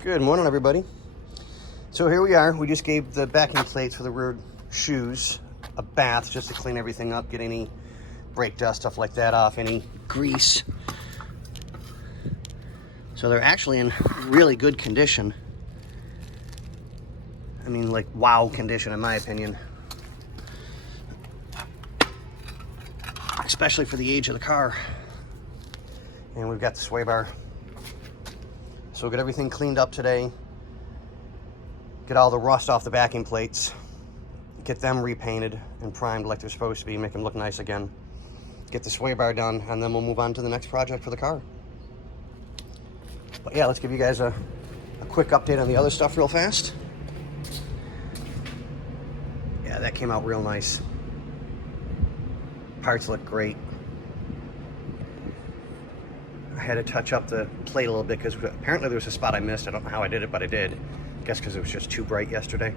Good morning, everybody. So here we are. We just gave the backing plates for the rear shoes a bath just to clean everything up, get any brake dust, stuff like that off, any grease. So they're actually in really good condition. I mean, like, wow condition, in my opinion. Especially for the age of the car. And we've got the sway bar. So we'll get everything cleaned up today. Get all the rust off the backing plates. Get them repainted and primed like they're supposed to be. Make them look nice again. Get the sway bar done, and then we'll move on to the next project for the car. But yeah, let's give you guys a quick update on the other stuff real fast. Yeah, that came out real nice. Parts look great. I had to touch up the plate a little bit because apparently there was a spot I missed. I don't know how I did it, but I did. I guess because it was just too bright yesterday.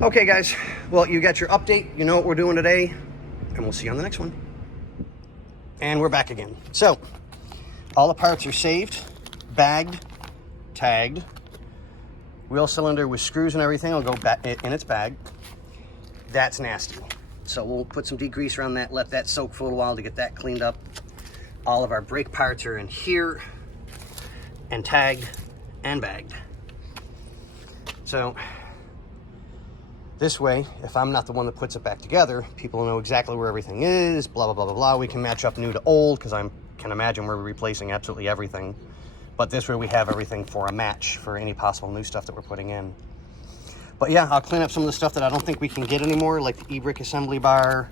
Okay, guys. Well, you got your update. You know what we're doing today. And we'll see you on the next one. And we're back again. So, all the parts are saved, bagged, tagged. Wheel cylinder with screws and everything will go back in its bag. That's nasty. So we'll put some degreaser on that, let that soak for a little while to get that cleaned up. All of our brake parts are in here and tagged and bagged. So this way, if I'm not the one that puts it back together, people know exactly where everything is, blah, blah, blah, blah, blah. We can match up new to old because I can imagine we're replacing absolutely everything. But this way we have everything for a match for any possible new stuff that we're putting in. But yeah, I'll clean up some of the stuff that I don't think we can get anymore, like the e-brake assembly bar,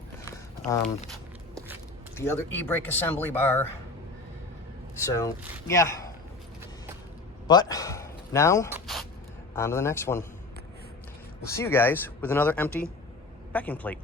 the other e-brake assembly bar. So yeah, but now on to the next one. We'll see you guys with another empty backing plate.